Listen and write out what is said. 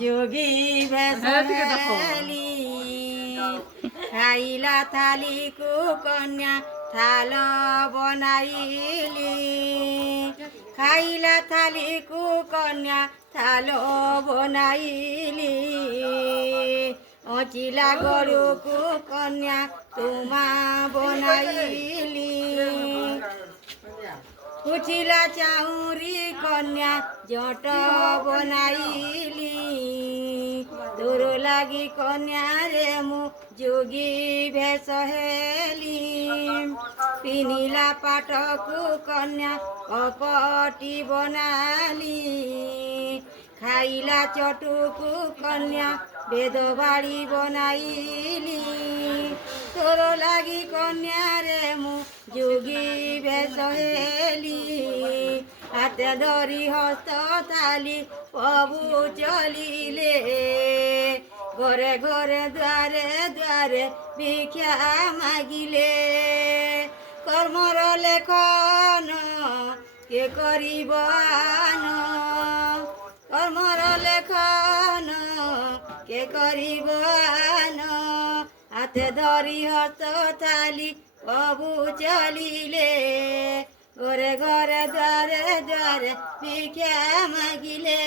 যোগী ভেসলি খাইলা থালি কন্যা থাল বনাইলি খাইলা থালি কন্যা থাল বনাইলি অচিলা গরু কন্যা তোমা বনাইলি উঠিলা চাউরি কন্যা জট বনাইলি তোর লাগি কন্যা রে মু যোগী ভেষ হেলি পিনিলা পাটকু কন্যা কপটি বনালি খাইলা চটুকু কন্যা বেদবাড়ি বনাইলি তোর লাগি কন্যা রে মু যোগী ভেষ হেলি হাতে ধরি হস্ত তালি প্রভু চলিলে ঘরে ঘরে দ্বারে দ্বারে ভিক্ষা মাগিলে কর্মর লেখন কে করিব আন কর্মর লেখন কে করিব আন হাতে ধরি হস্ত থালি প্রভু চলিলে ঘরে ঘরে দ্বারে দ্বারে ভিক্ষা মাগিলে।